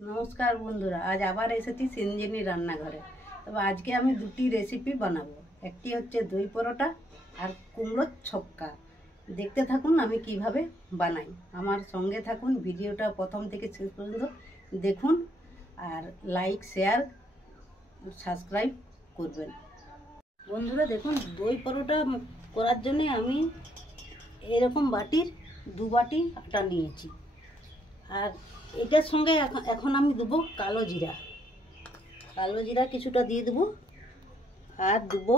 নমস্কার বন্ধুরা, আজ আবার এসেছি সিনজেনি রান্নাঘরে। তবে আজকে আমি দুটি রেসিপি বানাবো। একটি হচ্ছে দই পরোটা আর কুমড়োর ছক্কা। দেখতে থাকুন আমি কিভাবে বানাই, আমার সঙ্গে থাকুন, ভিডিওটা প্রথম থেকে শেষ পর্যন্ত দেখুন আর লাইক শেয়ার সাবস্ক্রাইব করবেন। বন্ধুরা দেখুন, দই পরোটা করার জন্য আমি এরকম বাটির 2 বাটি আটা নিয়েছি। আর এটার সঙ্গে এখন আমি দেবো কালো জিরা কিছুটা দিয়ে দেবো, আর দেবো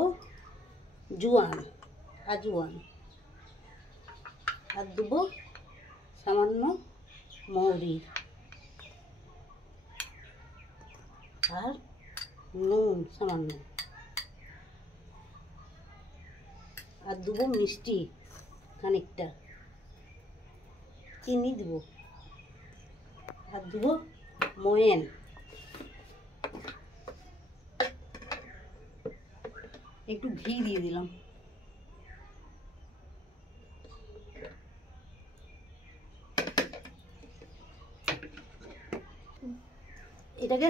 আজওয়ান, আর দেবো সামান্য মৌরি, আর নুন সামান্য, আর দেবো মিষ্টি খানিকটা, চিনি দেবো, আর দেবো ময়েন। একটু ঘি দিয়ে দিলাম। এটাকে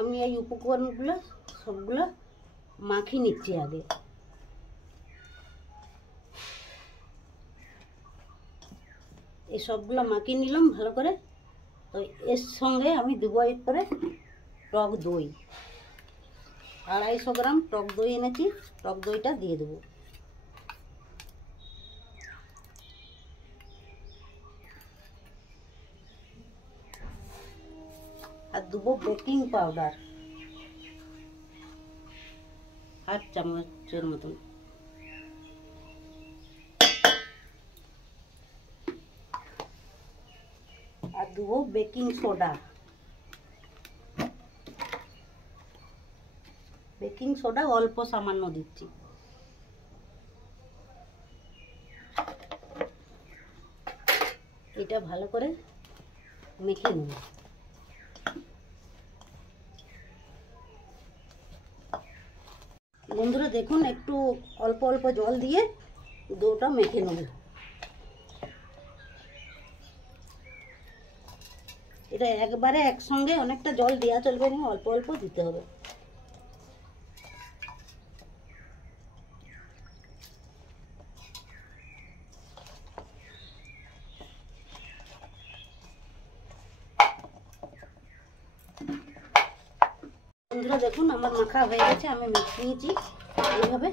আমি এই উপকরণগুলো সবগুলো মাখিয়ে নিচ্ছি আগে। এই সবগুলো মাখিয়ে নিলাম ভালো করে। তো এর সঙ্গে আমি দেবো এরপরে টক দই, 250 গ্রাম টক দই এনেছি। টক দইটা দিয়ে দেবো, আর দেবো বেকিং পাউডার 1/2 চামচের মতন, আর দেবো বেকিং সোডা অল্প সামান্য দিচ্ছি। এটা ভালো করে মেখে নেব। বন্ধুরা দেখুন, একটু অল্প অল্প জল দিয়ে ডোটা মেখে নেব। এটা একবারে একসঙ্গে অনেকটা জল দেওয়া চলবে না, অল্প অল্প দিতে হবে। বন্ধুরা দেখুন, আমার মাখা হয়ে গেছে, আমি মেখে নিয়েছি এইভাবে।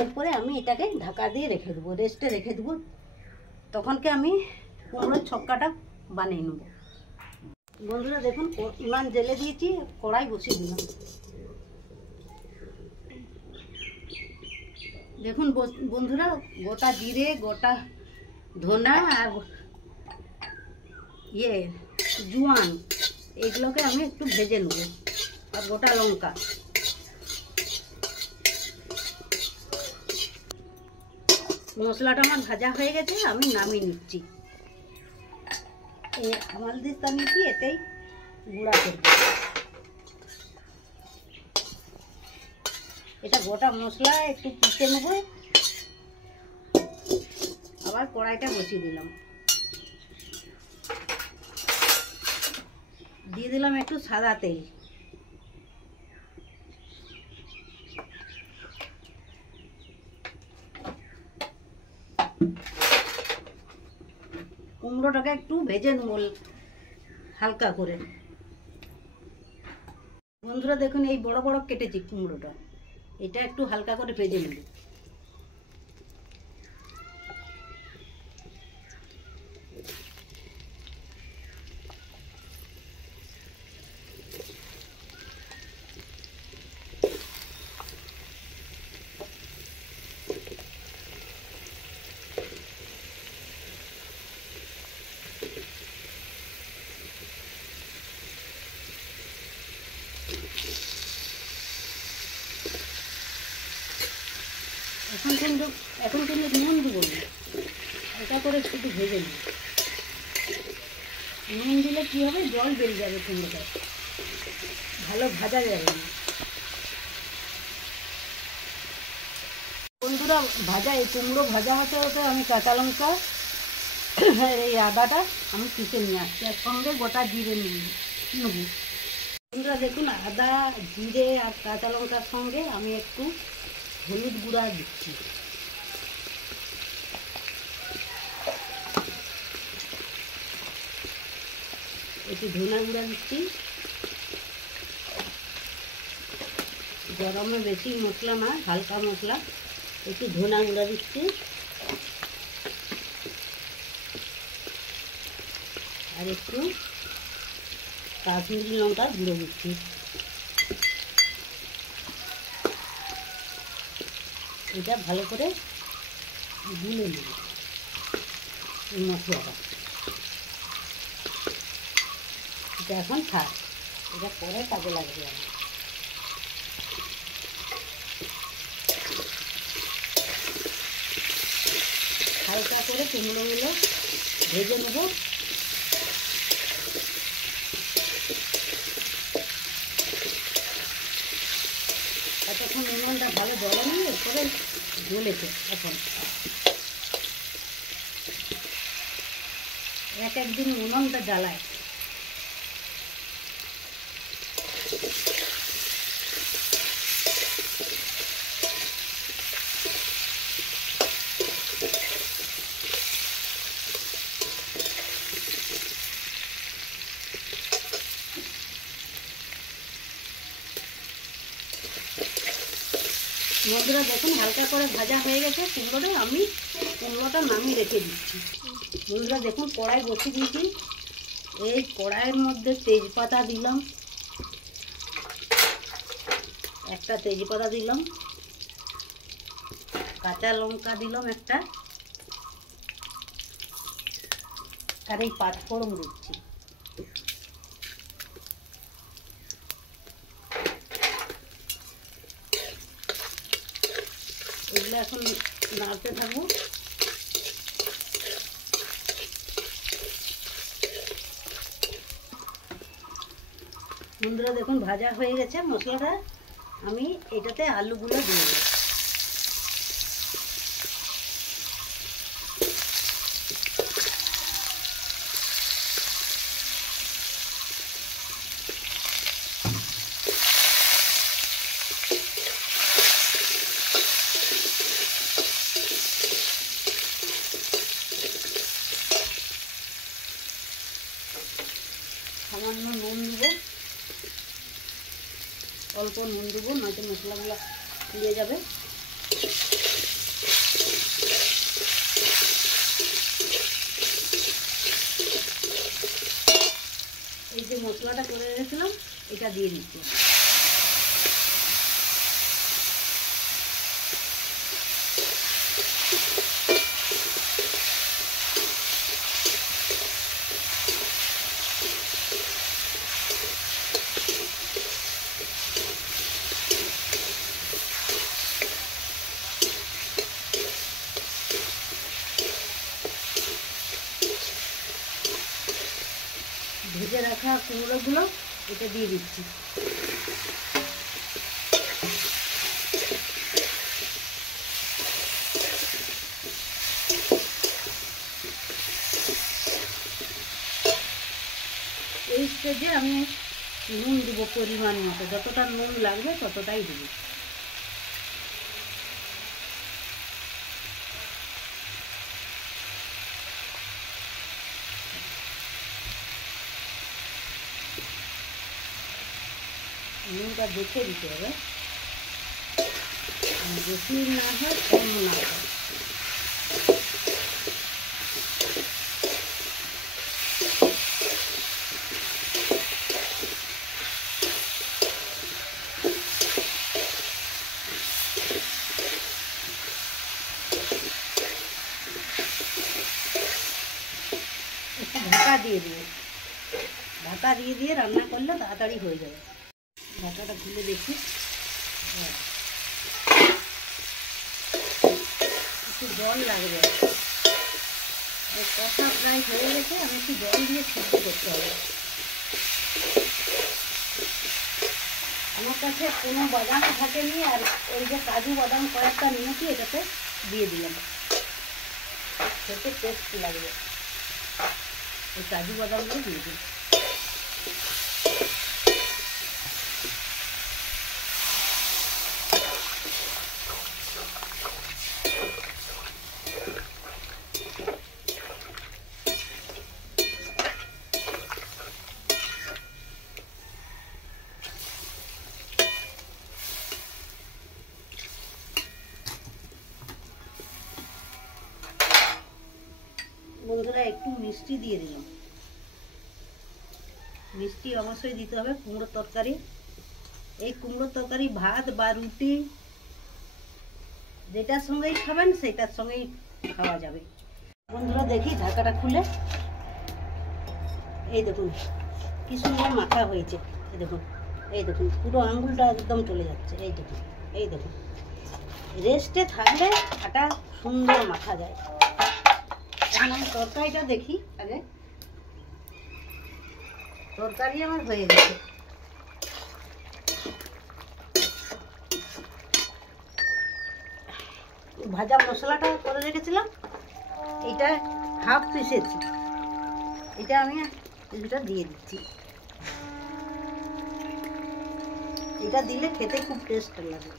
এরপরে আমি এটাকে ঢাকা দিয়ে রেখে দেবো, রেস্টে রেখে দেবো। তখনকে আমি কুমড়োর ছক্কাটা বানিয়ে নেব। বন্ধুরা দেখুন, উনান জেলে দিয়েছি, কড়াই বসিয়ে দিলাম। দেখুন বন্ধুরা, গোটা জিরে, গোটা ধনা আর জোয়ান, এগুলোকে আমি একটু ভেজে নেব, আর গোটা লঙ্কা। মশলাটা আমার ভাজা হয়ে গেছে, আমি নামিয়ে নিচ্ছি। আমার দিস্তা নিচ্ছি, এতেই গুঁড়া করব। এটা গোটা মশলা একটু পিষে নেব। আবার কড়াইটা বসিয়ে দিলাম, দিয়ে দিলাম একটু সাদা তেল। কুমড়োটাকে একটু ভেজে নেব হালকা করে। বন্ধুরা দেখুন, এই বড় বড় কেটেছি কুমড়োটা, এটা একটু হালকা করে ভেজে নেব। এখন কিন্তু নুন দেবো না, এটা করে একটু ভেজে নিই। নুন দিলে কী হবে, জল বেরিয়ে যাবে, কুমড়োটা ভালো ভাজা যাবে না। বন্ধুরা, এই কুমড়ো ভাজা হতে হতে আমি কাঁচা লঙ্কা এই আদাটা আমি পিষে নিয়ে আসছি, এর সঙ্গে গোটা জিরে নেব। বন্ধুরা দেখুন, আদা জিরে আর কাঁচা লঙ্কার সঙ্গে আমি একটু হলুদ গুঁড়া দিচ্ছি, একটু ধনা গুঁড়া দিচ্ছি। গরমে বেশি মশলা না, হালকা মশলা, একটু ধনা গুঁড়া দিচ্ছি আর একটু কাশ্মীরি লঙ্কার গুঁড়ো দিচ্ছি। এটা ভালো করে গুলে নেব এই মশলাটা। এটা এখন থাক, এটা পরে কাজে লাগবে। আমার হালকা করে কুমড়োগুলো ভেজে নেব। এতক্ষণ উনুনটা ভালো জ্বলেনি, এরপরে জ্বলেছে। এখন এক একদিন উনুনটা জ্বালায়। বন্ধুরা দেখুন, হালকা করে ভাজা হয়ে গেছে কুমড়োটা। আমি কুমড়োটা নামিয়ে রেখে দিচ্ছি। বন্ধুরা দেখুন, কড়াই বসিয়ে দিয়েছি। এই কড়াইয়ের মধ্যে তেজপাতা দিলাম, একটা তেজপাতা দিলাম, কাঁচা লঙ্কা দিলাম একটা, আর এই পাঁচফোড়ন দিচ্ছি। এগুলো এখন নাড়তে থাকবো। বন্ধুরা দেখুন, ভাজা হয়ে গেছে মশলাটা। আমি এটাতে আলুগুলো দিয়ে দেবো। সামান্য নুন দেবো, অল্প নুন দেবো, নয়তো মশলাগুলো পুড়ে যাবে। এই যে মশলাটা করে রেখেছিলাম, এটা দিয়ে দিচ্ছি। ভেজে রাখা কুমড়োগুলো এটা দিয়ে দিচ্ছি। এই স্টেজে আমি নুন দেবো পরিমাণ মতো, যতটা নুন লাগবে ততটাই দেবো। নুনটা দেখে দিতে হবে, বেশি না হয় কম না হয়। ঢাকা দিয়ে দিয়ে রান্না করলে তাড়াতাড়ি হয়ে যাবে। ঢাকাটা খুলে দেখি, একটু জল লাগবে। কষা প্রায় হয়ে গেছে, আমি একটু জল দিয়ে সিদ্ধ করতে হবে। আমার কাছে কোনো বাদাম থাকেনি, আর ওই যে কাজু বাদাম কয়েকটা নিয়েছি, এটাতে দিয়ে দিলাম, খেতে টেস্ট লাগবে। ওই কাজু বাদামগুলো দিয়ে দিই। বন্ধুরা একটু মিষ্টি দিয়ে দিলাম। মিষ্টি অবশ্যই দিতে হবে কুমড়োর তরকারি। এই কুমড়োর তরকারি ভাত বা রুটি যেটার সঙ্গেই খাবেন সেটার সঙ্গেই খাওয়া যাবে। বন্ধুরা দেখি ঢাকাটা খুলে, এই দেখুন কি সুন্দর মাখা হয়েছে। এই দেখুন, এই দেখুন পুরো আঙ্গুলটা একদম চলে যাচ্ছে। এই দেখুন, এই দেখুন রেস্টে থাকলে আটা সুন্দর মাখা যায়। এখন আমি তরকারিটা দেখি আগে। তরকারি আমার হয়ে গেছে। ভাজা মশলাটা করে রেখেছিলাম, এটা হাফ পিসেছি, এটা আমি কিছুটা দিয়ে দিচ্ছি। এটা দিলে খেতে খুব টেস্ট লাগে।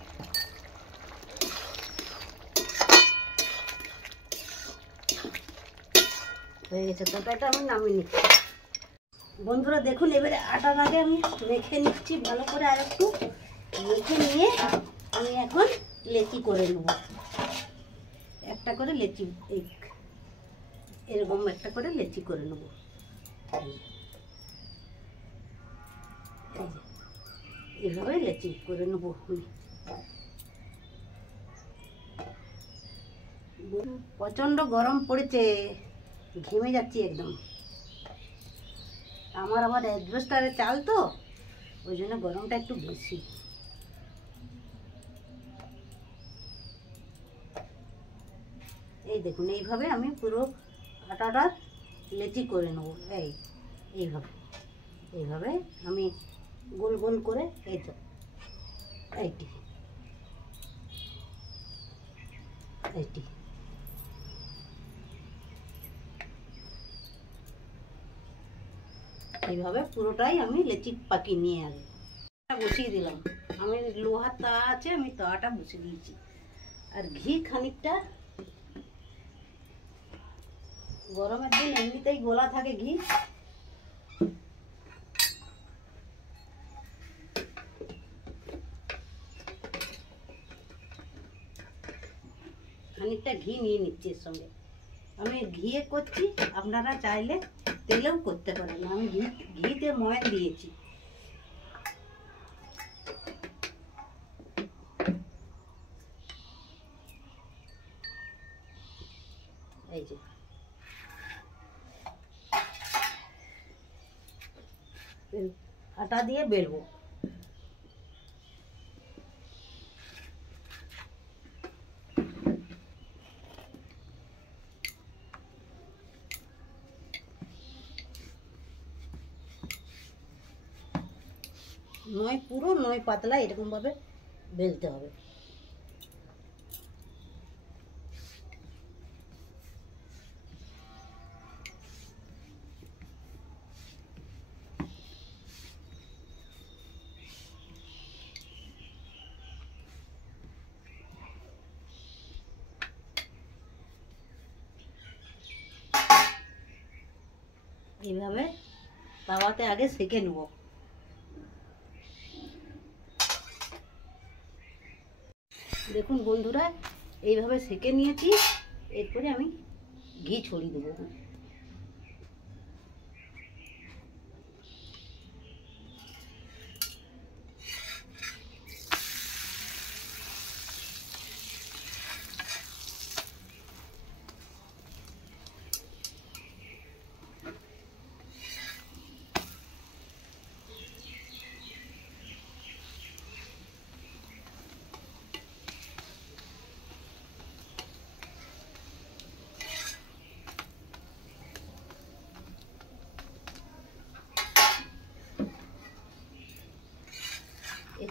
হয়ে গেছে, তরকারিটা আমি নামিয়ে নিচ্ছি। বন্ধুরা দেখুন এবারে আটার আগে আমি মেখে নিচ্ছি ভালো করে, আর একটু মেখে নিয়ে আমি এখন লেচি করে নেব। একটা করে লেচি, এরকম একটা করে লেচি করে নেব। এইভাবে লেচি করে নেব আমি। প্রচন্ড গরম পড়েছে, ঘেমে যাচ্ছি একদম। আমার আবার অ্যাসবেস্টারের চাল তো, ওই জন্য গরমটা একটু বেশি। এই দেখুন এইভাবে আমি পুরো আটাটা লেচি করে নেব। এইভাবে এইভাবে আমি গোল গোল করে, এই তো এইটি এইটি এইভাবে পুরোটাই আমি লেচি পাকিয়ে নিয়ে আগে বসিয়ে দিলাম। আমি লোহার তাওয়া আছে, আমি তাওয়াটা বসিয়ে দিয়েছি। আর ঘি খানিকটা, গরমের দিন এমনিতেই গোলা থাকে ঘি, খানিকটা ঘি নিয়ে নিচ্ছি এর সঙ্গে। আমি ঘিয়ে করছি, আপনারা চাইলে তেলেও করতে পারেন। আমি ঘিতে ময়ন দিয়েছি। এই যে আটা দিয়ে বেলবো। নয় পুরো নয় পাতলা, এরকম ভাবে বেলতে হবে। এইভাবে তাওয়াতে আগে সেকে নেব। দেখুন বন্ধুরা এইভাবে সেকে নিয়েছি। এরপরে আমি ঘি ছড়িয়ে দেবো।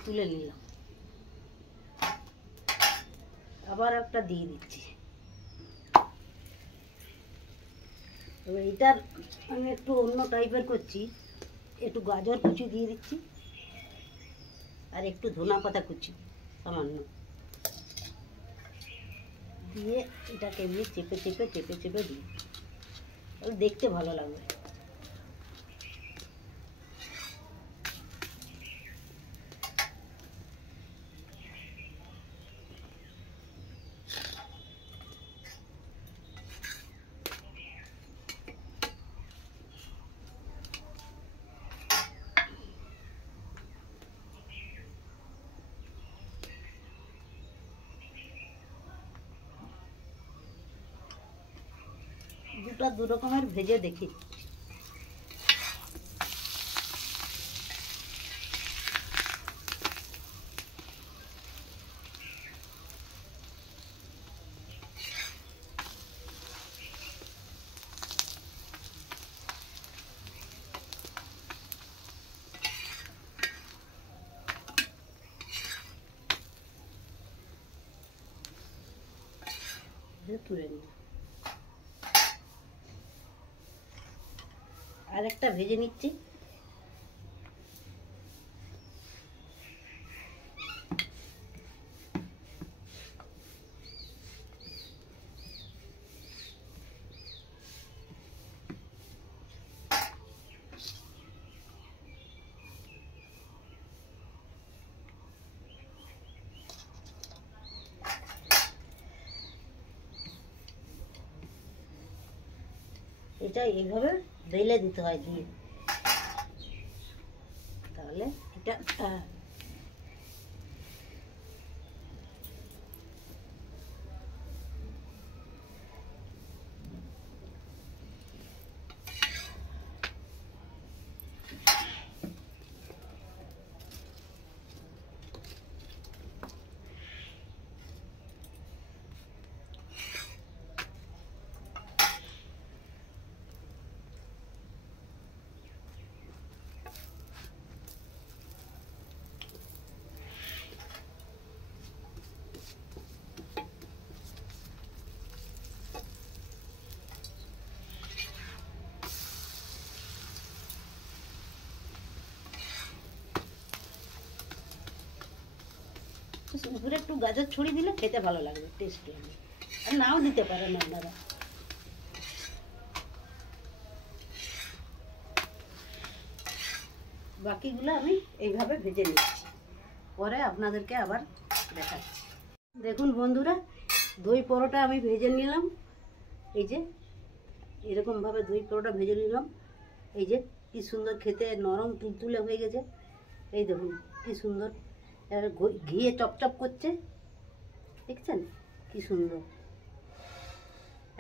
তুলে নিলাম, আবার একটা দিয়ে দিচ্ছি। তো এইটার আমি একটু অন্য টাইপের করছি, একটু গাজর কুচি দিয়ে দিচ্ছি আর একটু ধনা পাতা কুচি সামান্য দিয়ে এটাকে দিয়ে চেপে চেপে চেপে চেপে দিই, দেখতে ভালো লাগবে। দুটা দু রকমের ভেজে দেখি। তুলে নিই, আর একটা ভেজে নিচ্ছি। এটা এইভাবে বেলে দিতে হয় দিয়ে, তাহলে এটা উপরে একটু গাজর ছড়িয়ে দিলে খেতে ভালো লাগবে, টেস্ট লাগবে। আর নাও দিতে পারেন আপনারা। বাকিগুলো আমি এইভাবে ভেজে নিচ্ছি, পরে আপনাদেরকে আবার দেখাচ্ছি। দেখুন বন্ধুরা, দই পরোটা আমি ভেজে নিলাম। এই যে এরকমভাবে দই পরোটা ভেজে নিলাম। এই যে কি সুন্দর খেতে, নরম তুলতুলে হয়ে গেছে। এই দেখুন কি সুন্দর, ঘিয়ে চপচপ করছে, দেখছেন কি সুন্দর,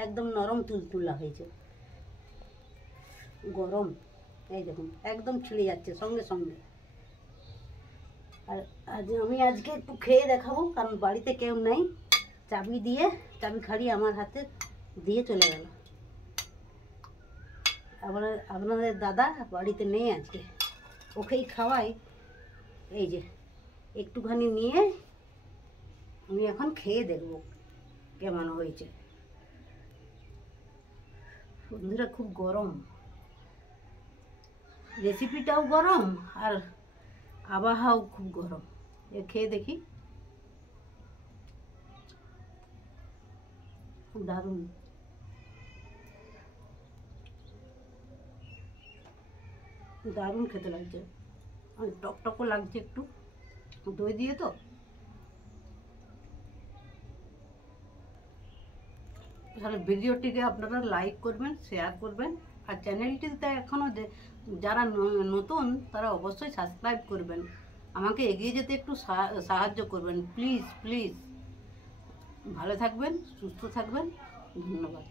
একদম নরম তুলতুলা হয়েছে, গরম। এই দেখুন একদম ছিঁড়ে যাচ্ছে সঙ্গে সঙ্গে। আর আমি আজকে একটু খেয়ে দেখাবো, কারণ বাড়িতে কেউ নেই। চাবি খাড়ি আমার হাতে দিয়ে চলে গেল। আপনাদের দাদা বাড়িতে নেই আজকে, ওকেই খাওয়াই। এই যে একটুখানি নিয়ে আমি এখন খেয়ে দেখব কেমন হয়েছে। বন্ধুরা খুব গরম, রেসিপিটাও গরম আর আবহাওয়াও খুব গরম। খেয়ে দেখি, দারুণ। দারুণ খেতে লাগছে, টকটকও লাগছে একটু, দই দিয়ে তো। তাহলে ভিডিওটিকে আপনারা লাইক করবেন, শেয়ার করবেন, আর চ্যানেলটিতে এখনও যারা নতুন তারা অবশ্যই সাবস্ক্রাইব করবেন। আমাকে এগিয়ে যেতে একটু সাহায্য করবেন প্লিজ প্লিজ। ভালো থাকবেন, সুস্থ থাকবেন, ধন্যবাদ।